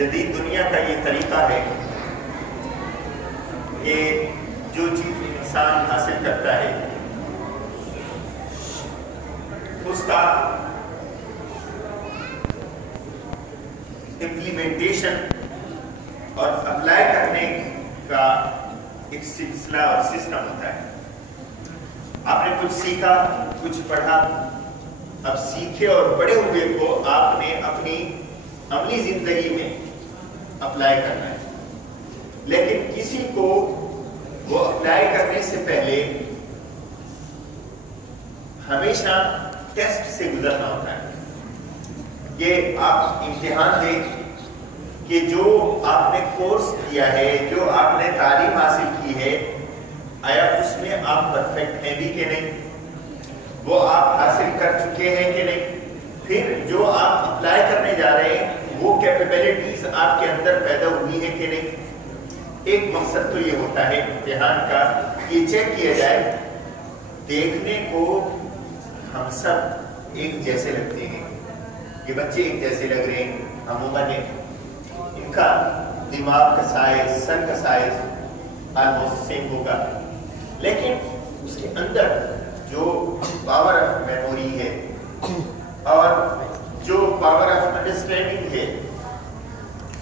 جدید دنیا کا یہ طریقہ ہے کہ جو چیز انسان حاصل کرتا ہے اس کا امپلیمنٹیشن اور اپلائی کرنے کا ایک سلسلہ اور سسٹم ہوتا ہے. آپ نے کچھ سیکھا، کچھ پڑھا، اب سیکھے اور پڑھے ہوئے کو آپ نے اپنی عملی زندگی میں اپلائی کرنا ہے. لیکن کسی کو وہ اپلائی کرنے سے پہلے ہمیشہ ٹیسٹ سے گزرنا ہوتا ہے. یہ آپ امتحان دیں کہ جو آپ نے کورس کیا ہے، جو آپ نے تعلیم حاصل کی ہے، آیا اس میں آپ پرفیکٹ ہیں بھی کہ نہیں، وہ آپ حاصل کر چکے ہیں کہ نہیں. پھر جو آپ اپلائی کرنے جا رہے ہیں وہ کیپیبلٹیز آپ کے اندر پیدا ہوئی ہے کہ نہیں. ایک مقصد تو یہ ہوتا ہے امتحان کا، یہ چیک کیا جائے. دیکھنے کو ہم سب ایک جیسے لگتے ہیں، یہ بچے ایک جیسے لگ رہے ہیں، عموماً ان کا دماغ کا سائز، سر کا سائز آلموسٹ سیم ہوگا، لیکن اس کے اندر جو پاور آف میموری ہے اور جو پاور آف انڈرسٹینڈنگ ہے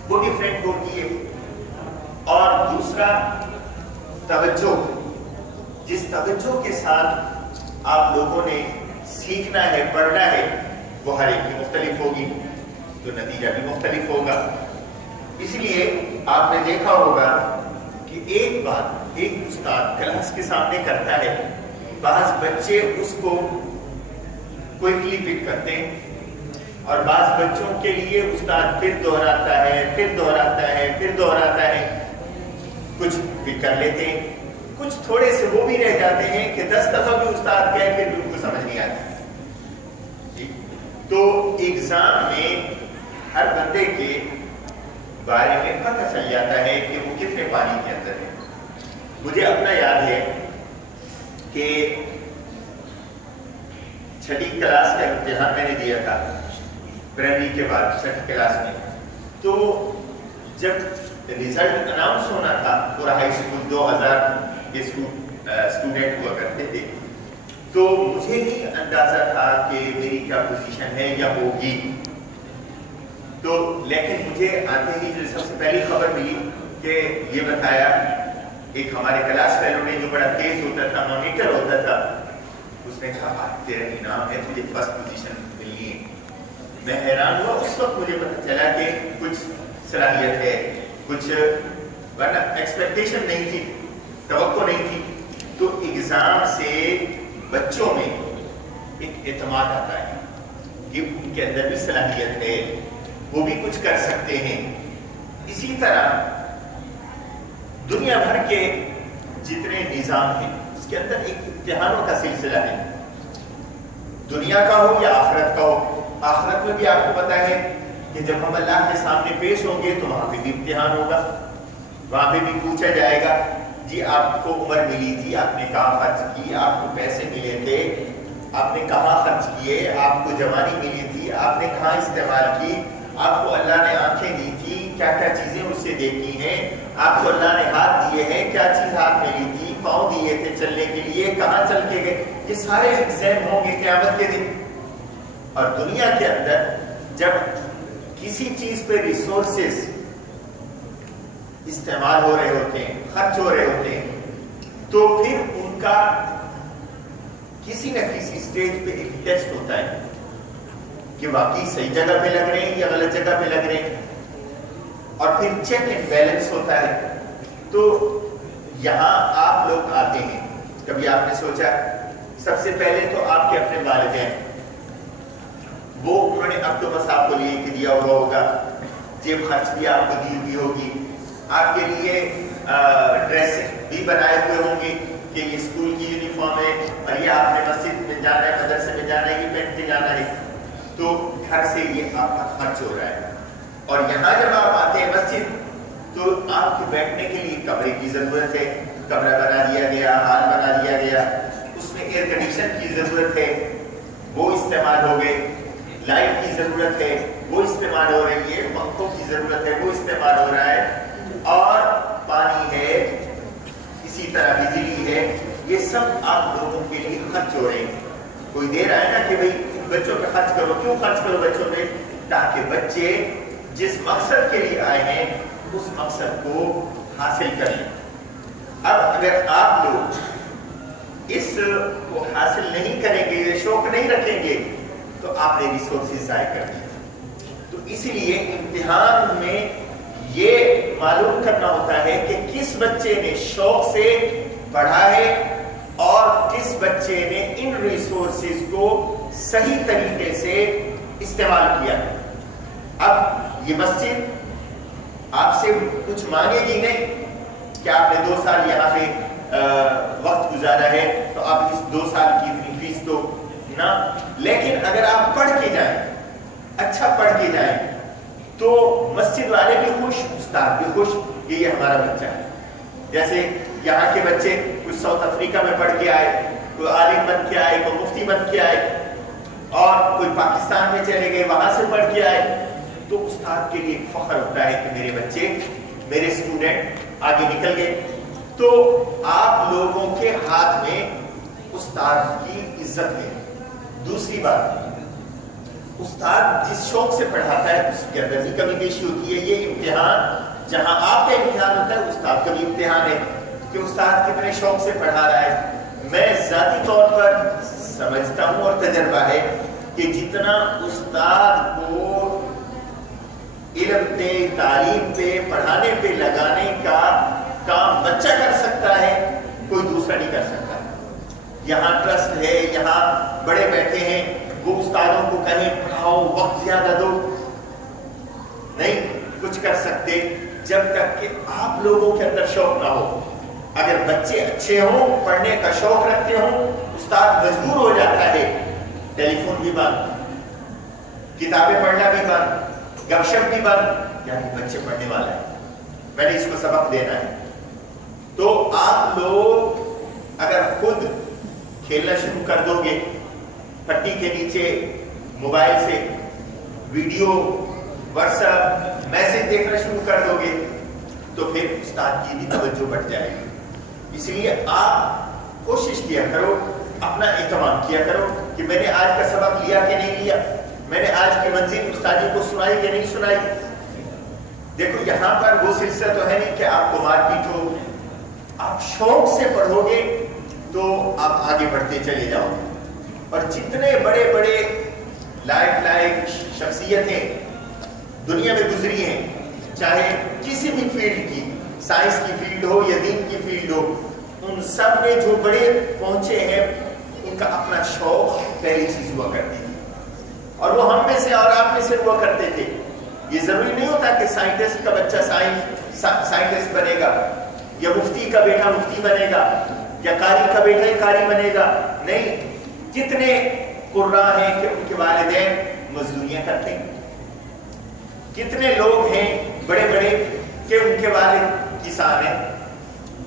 وہ ڈیفرنٹ ہوتی ہے. اور دوسرا توجہ، جس توجہ کے ساتھ آپ لوگوں نے سیکھنا ہے، پڑھنا ہے، وہ ہر ایک کی مختلف ہوگی، تو نتیجہ بھی مختلف ہوگا. اس لیے آپ نے دیکھا ہوگا کہ ایک بات ایک استاد کلاس کے سامنے کرتا ہے، بعض بچے اس کو کوئکلی پک کرتے ہیں اور بعض بچوں کے لیے استاد پھر دہراتا ہے، پھر دہراتا ہے، پھر دہراتا ہے. کچھ پک کر لیتے ہیں، کچھ تھوڑے سے وہ بھی رہ جاتے ہیں کہ 10 دفعہ بھی استاد کہے پھر بھی ان کو سمجھ نہیں آتی. تو ایگزام میں ہر بندے کے بارے میں پتہ چل جاتا ہے کہ وہ کتنے پانی کے اندر ہے. مجھے اپنا یاد ہے کہ 6ٹھی کلاس کا امتحان میں نے دیا تھا پرائمری کے بعد 6ٹھی کلاس میں. تو جب ریزلٹ اناؤنس ہونا تھا، پورا ہائی اسکول 2000 کے اسٹوڈنٹ ہوا کرتے تھے، تو مجھے نہیں اندازہ تھا کہ میری کیا پوزیشن ہے یا ہوگی. تو لیکن مجھے آتے ہی جو سب سے پہلی خبر ملی کہ یہ بتایا ایک ہمارے کلاس فیلو نے، جو بڑا تیز ہوتا تھا، مانیٹر ہوتا تھا، اس نے کہا آج تیرا انعام ہے، تجھے فرسٹ پوزیشن ملنی ہے. میں حیران ہوا. اس وقت مجھے پتہ چلا کہ کچھ صلاحیت ہے، کچھ ورنہ ایکسپیکٹیشن نہیں تھی، توقع نہیں تھی. تو ایگزام سے بچوں میں ایک اعتماد آتا ہے کہ ان کے اندر بھی صلاحیت ہے، وہ بھی کچھ کر سکتے ہیں. اسی طرح دنیا بھر کے جتنے نظام ہیں اس کے اندر ایک امتحانوں کا سلسلہ ہے، دنیا کا ہو یا آخرت کا ہو. آخرت میں بھی آپ کو پتا ہے کہ جب ہم اللہ کے سامنے پیش ہوں گے تو وہاں پہ بھی امتحان ہوگا، وہاں پہ بھی پوچھا جائے گا جی آپ کو عمر ملی تھی، آپ نے کہاں خرچ کی، آپ کو پیسے ملے تھے، آپ نے کہاں خرچ کیے، آپ کو جوانی ملی تھی، آپ نے کہاں استعمال کی، آپ کو اللہ نے آنکھیں دی تھی، کیا کیا چیزیں اس سے دیکھی ہیں، آپ کو اللہ نے ہاتھ دیے ہیں، کیا چیز ہاتھ میں لی تھی، پاؤں دیے تھے چلنے کے لیے، کہاں چل کے گئے. یہ سارے ایگزام ہوں گے قیامت کے دن. اور دنیا کے اندر جب کسی چیز پہ ریسورسز استعمال ہو رہے ہوتے ہیں، خرچ ہو رہے ہوتے ہیں، تو پھر ان کا کسی نہ کسی سٹیج پہ ایک ٹیسٹ ہوتا ہے کہ واقعی صحیح جگہ پہ لگ رہے ہیں یا غلط جگہ پہ لگ رہے ہیں. اور پھر چیک اینڈ بیلنس ہوتا ہے. تو یہاں آپ لوگ آتے ہیں، کبھی آپ نے سوچا سب سے پہلے تو آپ کے اپنے والدین، وہ انہوں نے اب تو بس آپ کو لے کے دیا ہوا ہوگا، جیب خرچ بھی آپ کو دی ہوئی ہوگی، آپ کے لیے ڈریس بھی بنائے ہوئے ہوں گے کہ یہ اسکول کی یونیفارم ہے اور یہ آپ نے مسجد میں جانا ہے، مدرسے میں جانا ہے، یہ پہن کے جانا ہے. تو گھر سے یہ آپ کا خرچ ہو رہا ہے. اور یہاں جب آپ آتے ہیں مسجد تو آپ کے بیٹھنے کے لیے کمرے کی ضرورت ہے، کمرہ بنا دیا گیا، ہال بنا دیا گیا، اس میں ایئر کنڈیشن کی ضرورت ہے، وہ استعمال ہو گئے. لائٹ کی ضرورت ہے، وہ استعمال ہو رہی ہے، پنکھوں کی ضرورت ہے وہ استعمال ہو رہا ہے، اور پانی ہے، اسی طرح بجلی ہے، یہ سب آپ لوگوں کے لیے خرچ ہو رہے ہیں۔ کوئی دے رہا ہے نا کہ بھئی بچوں پہ خرچ کرو، کیوں خرچ کرو بچوں پہ؟ تاکہ بچے جس مقصد کے لیے آئے ہیں اس مقصد کو حاصل کر لیں۔ اب اگر آپ لوگ اس کو حاصل نہیں کریں گے، یہ شوق نہیں رکھیں گے، تو آپ نے ریسورسز ضائع کر دیے۔ تو اسی لیے امتحان میں یہ معلوم کرنا ہوتا ہے کہ کس بچے نے شوق سے پڑھا ہے اور کس بچے نے ان ریسورسز کو صحیح طریقے سے استعمال کیا ہے۔ اب یہ مسجد آپ سے کچھ مانگے گی نہیں کہ آپ نے 2 سال یہاں پہ وقت گزارا ہے تو آپ اس 2 سال کی اتنی فیس دو نا، لیکن اگر آپ پڑھ کے جائیں، اچھا پڑھ کے جائیں، تو مسجد والے بھی خوش، استاد بھی خوش کہ یہ ہمارا بچہ ہے۔ جیسے یہاں کے بچے کچھ ساؤتھ افریقہ میں پڑھ کے آئے، کوئی عالم بن کے آئے، کوئی مفتی بن کے آئے، اور کوئی پاکستان میں چلے گئے وہاں سے پڑھ کے آئے، تو استاد کے لیے ایک فخر ہوتا ہے کہ میرے بچے، میرے اسٹوڈنٹ آگے نکل گئے۔ تو آپ لوگوں کے ہاتھ میں استاد کی عزت ہے۔ دوسری بات، استاد جس شوق سے پڑھاتا ہے اس کے اندر بھی کمی بیشی ہوتی ہے۔ یہ امتحان جہاں آپ کا امتحان ہوتا ہے استاد کا بھی امتحان ہے کہ استاد کتنے شوق سے پڑھا رہا ہے۔ میں ذاتی طور پر سمجھتا ہوں اور تجربہ ہے کہ جتنا استاد کو علم پہ، تعلیم پہ، پڑھانے پہ لگانے کا کام بچہ کر سکتا ہے، کوئی دوسرا نہیں کر سکتا۔ یہاں ٹرسٹ ہے، یہاں بڑے بیٹھے ہیں، وہ استادوں کو کہیں پڑھاؤ، وقت زیادہ دو، نہیں کچھ کر سکتے جب تک کہ آپ لوگوں کے اندر شوق نہ ہو۔ اگر بچے اچھے ہوں، پڑھنے کا شوق رکھتے ہوں، استاد مجبور ہو جاتا ہے ٹیلی فون بھی بند، کتابیں پڑھنا بھی بند، گپ شپ بھی بند، یعنی بچے پڑھنے والا ہے، میں نے اس کو سبق دینا ہے۔ تو آپ لوگ اگر خود کھیلنا شروع کر دو گے، پٹی کے نیچے موبائل سے ویڈیو، واٹس ایپ میسج دیکھنا شروع کر دو گے، تو پھر استاد کی بھی توجہ بڑھ جائے گی۔ اس لیے آپ کوشش کیا کرو، اپنا اہتمام کیا کرو کہ میں نے آج کا سبق لیا کہ نہیں لیا، میں نے آج کی منزل استادی کو سنائی کہ نہیں سنائی۔ دیکھو یہاں پر وہ سلسلہ تو ہے نہیں کہ آپ کو مار پیٹ ہو، آپ شوق سے پڑھو گے تو آپ آگے بڑھتے چلے جاؤ گے۔ اور جتنے بڑے بڑے لائق شخصیتیں دنیا میں گزری ہیں، چاہے کسی بھی فیلڈ کی، سائنس کی فیلڈ ہو یا دین کی فیلڈ ہو، ان سب میں جو بڑے پہنچے ہیں ان کا اپنا شوق پہلی چیز ہوا کرتی تھی، اور وہ ہم میں سے اور آپ میں سے ہوا کرتے تھے۔ یہ ضروری نہیں ہوتا کہ سائنٹسٹ کا بچہ سائنٹسٹ بنے گا، یا مفتی کا بیٹا مفتی بنے گا، یا قاری کا بیٹا قاری بنے گا، نہیں۔ کتنے قراء ہیں کہ ان کے والدین مزدوریاں کرتے ہیں، کتنے لوگ ہیں بڑے بڑے کہ ان کے والد کسان ہیں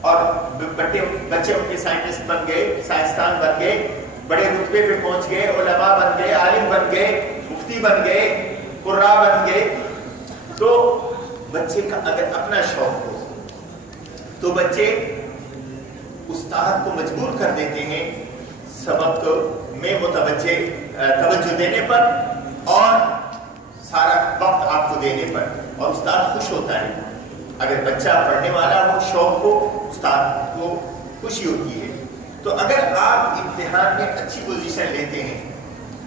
اور بچے ان کے سائنٹسٹ بن گئے، سائنسدان بن گئے، بڑے رتبے پہ پہنچ گئے، علماء بن گئے، عالم بن گئے، مفتی بن گئے، قراء بن گئے۔ تو بچے کا اگر اپنا شوق ہو تو بچے استاد کو مجبور کر دیتے ہیں سبق میں توجہ دینے پر اور سارا وقت آپ کو دینے پر، اور استاد خوش ہوتا ہے۔ اگر بچہ پڑھنے والا ہو، شوق ہو، استاد کو خوشی ہوتی ہے۔ تو اگر آپ امتحان میں اچھی پوزیشن لیتے ہیں،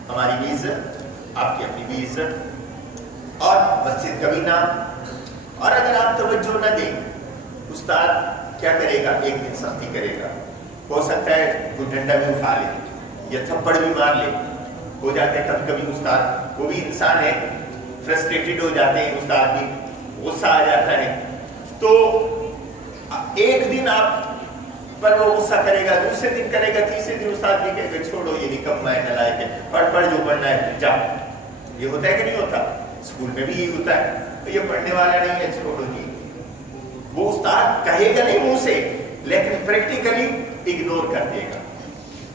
ہماری بھی عزت، آپ کی اپنی بھی عزت، اور مسجد کا بھی نام۔ اور اگر آپ توجہ نہ دیں، استاد کیا کرے گا؟ ایک دن سختی کرے گا، ہو سکتا ہے کوئی ڈنڈا بھی اٹھا لے یا تھپڑ بھی مار لے، ہو جاتے ہیں کبھی کبھی استاد، وہ بھی انسان ہے، فرسٹریٹڈ ہو جاتے ہیں، استاد بھی غصہ آ جاتا ہے۔ تو ایک دن آپ پر وہ غصہ کرے گا، دوسرے دن کرے گا، تیسرے دن استاد بھی کہے گا چھوڑو یہ نکما ہے، نالائق ہے، پڑھ جو پڑھنا ہے جا۔ یہ ہوتا ہے کہ نہیں ہوتا؟ اسکول میں بھی یہی ہوتا ہے، تو یہ پڑھنے والا نہیں ہے، چھوڑو جی۔ وہ استاد کہے گا نہیں منہ سے، لیکن پریکٹیکلی اگنور کر دے گا۔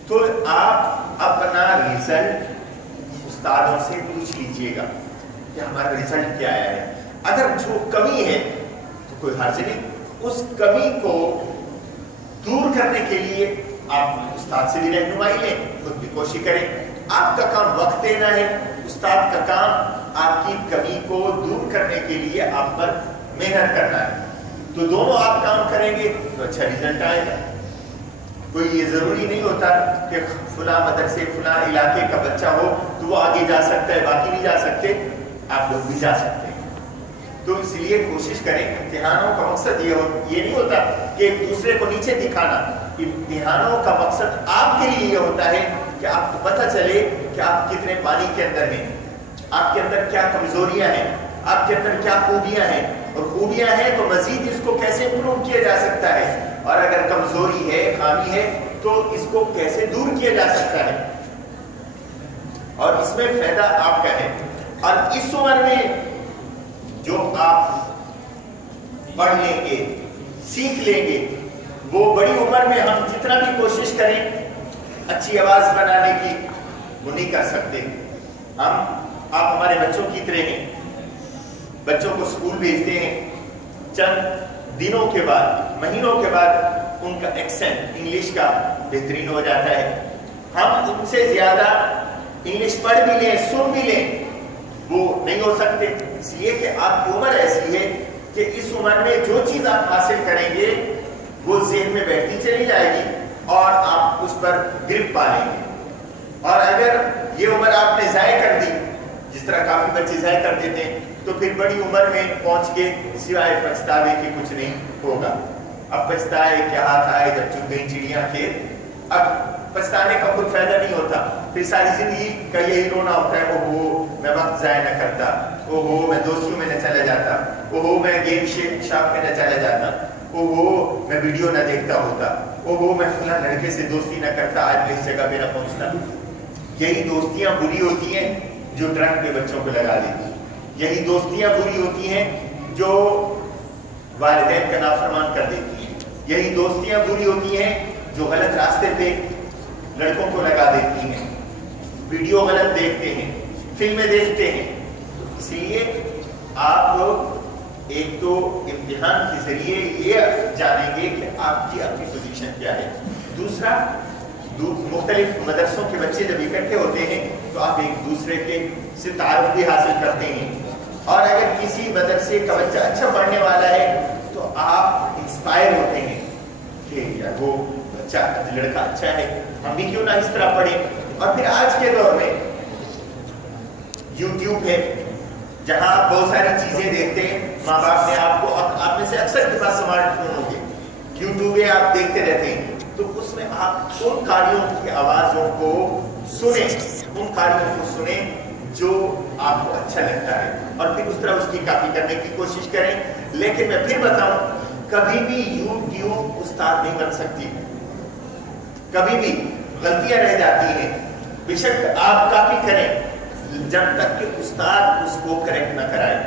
تو آپ اپنا ریزلٹ استادوں سے پوچھ لیجئے گا کہ ہمارا رزلٹ کیا آیا ہے. اگر جو کمی ہے تو کوئی حرج نہیں, اس کمی کو دور کرنے کے لیے آپ استاد سے بھی رہنمائی لیں, خود بھی کوشش کریں. آپ کا کام وقت دینا ہے, استاد کا کام آپ کی کمی کو دور کرنے کے لیے آپ پر محنت کرنا ہے. تو دونوں آپ کام کریں گے تو اچھا رزلٹ آئے گا. کوئی یہ ضروری نہیں ہوتا کہ فلاں مدرسے فلاں علاقے کا بچہ ہو تو وہ آگے جا سکتا ہے, باقی نہیں جا سکتے. آپ لوگ بھی جا سکتے ہیں. تو اس لیے کوشش کریں. امتحانوں کا مقصد یہ نہیں ہوتا کہ ایک دوسرے کو نیچے دکھانا. امتحانوں کا مقصد آپ کے لیے یہ ہوتا ہے کہ آپ کو پتہ چلے کہ آپ کتنے پانی کے اندر ہیں, آپ کے اندر کیا کمزوریاں ہیں, آپ کے اندر کیا خوبیاں ہیں, اور خوبیاں ہیں تو مزید اس کو کیسے امپروو کیا جا سکتا ہے, اور اگر کمزوری ہے, خامی ہے, تو اس کو کیسے دور کیا جا سکتا ہے. اور اس میں فائدہ آپ کا ہے. اور اس عمر میں جو آپ پڑھ لیں گے, سیکھ لیں گے, وہ بڑی عمر میں ہم جتنا بھی کوشش کریں اچھی آواز بنانے کی وہ نہیں کر سکتے. آپ ہمارے بچوں کی طرح ہیں, بچوں کو اسکول بھیجتے ہیں, چند دنوں کے بعد, مہینوں کے بعد ان کا ایکسنٹ انگلش کا بہترین ہو جاتا ہے. ہم ان سے زیادہ انگلش پڑھ بھی لیں, سن بھی لیں, وہ نہیں ہو سکتے. اس لیے کہ آپ کی عمر ایسی ہے کہ اس عمر میں جو چیز آپ حاصل کریں گے وہ ذہن میں بیٹھتی چلی جائے گی اور آپ اس پر گرپ پا لیں گے. اور اگر یہ عمر آپ نے ضائع کر دی, جس طرح کافی بچے ضائع کر دیتے ہیں, تو پھر بڑی عمر میں پہنچ کے سوائے پچھتاوے کے کچھ نہیں ہوگا. اب پچھتائے کیا ہاتھ آئے جب چگ گئی چڑیاں کھیت. اب پچھتانے کا کوئی فائدہ نہیں ہوتا. پھر ساری زندگی کا یہی رونا ہوتا ہے, اوہو میں وقت ضائع نہ کرتا, اوہو میں دوستیوں میں نہ چلا جاتا, اوہو میں گیم شاپ میں نہ چلا جاتا, اوہو میں ویڈیو نہ دیکھتا ہوتا, اوہو میں فلاں لڑکے سے دوستی نہ کرتا, آج اس جگہ پہ نہ پہنچتا. یہی دوستیاں بری ہوتی ہیں جو ڈرگ پہ بچوں کو لگا دیتی ہیں. یہی دوستیاں بری ہوتی ہیں جو والدین کا نافرمان کر دیتی ہیں. یہی دوستیاں بری ہوتی ہیں جو غلط راستے پہ لڑکوں کو لگا دیتی ہیں, ویڈیو غلط دیکھتے ہیں, فلمیں دیکھتے ہیں. اس لیے آپ ایک تو امتحان کے ذریعے یہ جانیں گے کہ آپ کی اپنی پوزیشن کیا ہے. دوسرا, مختلف مدرسوں کے بچے جب اکٹھے ہوتے ہیں تو آپ ایک دوسرے کے سے تعارف بھی حاصل کرتے ہیں. اور اگر کسی مدرسے کا بچہ اچھا پڑھنے والا ہے تو آپ انسپائر ہوتے ہیں کہ یار وہ بچہ لڑکا اچھا ہے, ہم بھی کیوں نہ اس طرح پڑھیں. اور پھر آج کے دور میں یوٹیوب ہے جہاں آپ بہت ساری چیزیں دیکھتے ہیں. ماں باپ نے آپ کو, آپ میں سے اکثر کے پاس اسمارٹ فون ہوں گے, یوٹیوب ہے آپ دیکھتے رہتے ہیں, تو اس میں آپ ان قاریوں کی آوازوں کو سنیں, ان قاریوں کو سنیں جو آپ کو اچھا لگتا ہے, اور پھر اس طرح اس کی کاپی کرنے کی کوشش کریں. لیکن میں پھر بتاؤں, کبھی بھی یوٹیوب استاد نہیں بن سکتی. کبھی بھی غلطیاں رہ جاتی ہیں. بے شک آپ کاپی کریں جب تک کہ استاد اس کو کریکٹ نہ کرائے.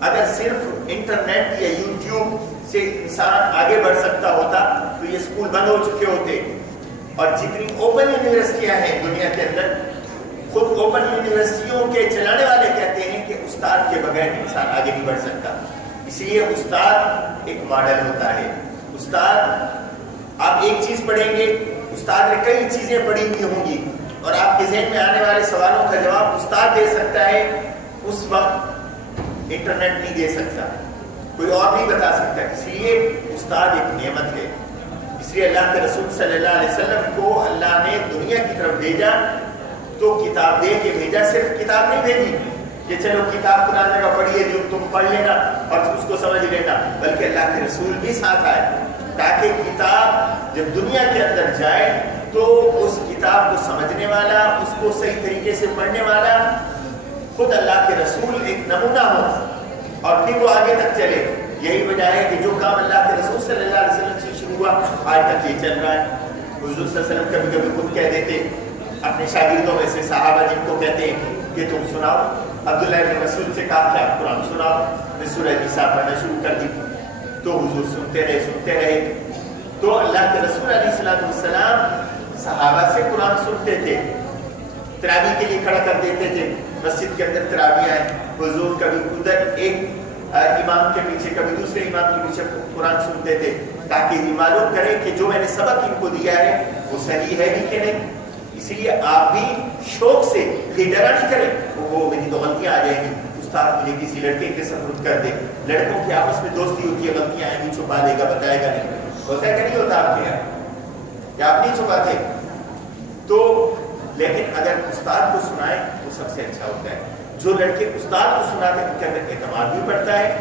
اگر صرف انٹرنیٹ یا یوٹیوب سے انسان آگے بڑھ سکتا ہوتا تو یہ اسکول بند ہو چکے ہوتے. اور جتنی اوپن یونیورسٹیاں ہیں دنیا کے اندر, خود اوپن یونیورسٹیوں کے چلانے والے کہتے ہیں کہ استاد کے بغیر انسان آگے نہیں بڑھ سکتا. اس لیے استاد ایک ماڈل ہوتا ہے. استاد, آپ ایک چیز پڑھیں گے, استاد نے کئی چیزیں پڑھی ہوئی ہوں گی, اور آپ کے ذہن میں آنے والے سوالوں کا جواب استاد دے سکتا ہے, اس وقت انٹرنیٹ نہیں دے سکتا, کوئی اور نہیں بتا سکتا. اس لیے استاد ایک نعمت ہے. اس لیے اللہ کے رسول صلی اللہ علیہ وسلم کو اللہ نے دنیا کی طرف بھیجا تو کتاب دے کے بھیجا. صرف کتاب نہیں بھیجی کہ چلو کتاب فلاں جگہ پڑھیے جو تم پڑھ لینا اور اس کو سمجھ لینا, بلکہ اللہ کے رسول بھی ساتھ آئے تاکہ کتاب جب دنیا کے اندر جائے تو اس کتاب کو سمجھنے والا, اس کو صحیح طریقے سے پڑھنے والا خود اللہ کے رسول ایک نمونہ ہو, اور پھر وہ آگے تک چلے. یہی وجہ ہے کہ جو کام اللہ کے رسول صلی اللہ علیہ وسلم سے شروع ہوا آج تک یہ چل رہا ہے. حضور صلی اللہ علیہ وسلم کبھی کبھی خود کہہ دیتے اپنے شاگردوں میں سے, صحابہ جن کو کہتے ہیں کہ تم سناؤ. عبداللہ بن مسعود سے کہا کہ آپ قرآن سناؤ. میں سورہ نساء پڑھنا شروع کر دی تو حضور سنتے رہے. تو اللہ کے رسول علیہ السلام صحابہ سے قرآن سنتے تھے, تراویح کے لیے کھڑا کر دیتے تھے, مسجد کے اندر تراویح ہیں، حضور کبھی ادھر ایک امام کے پیچھے کبھی دوسرے امام کے پیچھے قرآن سنتے تھے تاکہ یہ معلوم کریں کہ جو میں نے سبق ان کو دیا ہے وہ صحیح ہے بھی کہ نہیں. اسی لیے آپ بھی شوق سے یہ ڈرا نہیں کریں وہ میری تو غلطیاں آ جائیں گی، استاد مجھے کسی لڑکے کے سپرد کر دے. لڑکوں کی آپس میں دوستی ہوتی ہے، غلطیاں آئیں گی چھپا دے گا، بتائے گا نہیں. ہوتا ہے کہ نہیں ہوتا آپ کے یہاں کہ آپ نہیں چھپاتے؟ تو لیکن اگر استاد کو سنائے وہ سب سے اچھا ہوتا ہے. جو لڑکے استاد کو سناتے ہیں ان کے اندر اعتماد بھی بڑھتا ہے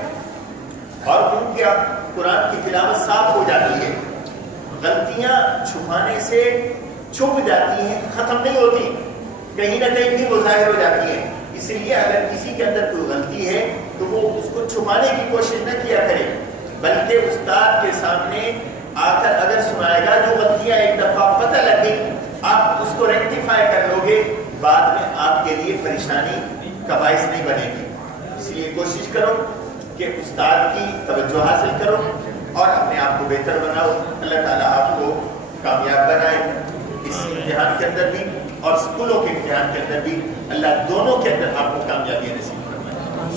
اور ان کے قرآن کی تلاوت صاف ہو جاتی ہے. غلطیاں چھپانے سے چھپ جاتی ہیں، ختم نہیں ہوتی، کہیں نہ کہیں بھی وہ ظاہر ہو جاتی ہیں. اس لیے اگر کسی کے اندر کوئی غلطی ہے تو وہ اس کو چھپانے کی کوشش نہ کیا کرے، بلکہ استاد کے سامنے آ کر اگر سنائے گا. جو غلطیاں ایک دفعہ پتہ لگ گئی آپ اس کو ریکٹیفائی کر لو گے، بعد میں آپ کے لیے پریشانی کا باعث نہیں بنے گی. اس لیے کوشش کرو کہ استاد کی توجہ حاصل کرو اور اپنے آپ کو بہتر بناؤ. اللہ تعالیٰ آپ کو کامیاب بنائے اس امتحان کے اندر بھی اور اسکولوں کے امتحان کے اندر بھی. اللہ دونوں کے اندر آپ کو کامیابی نصیب فرمائے.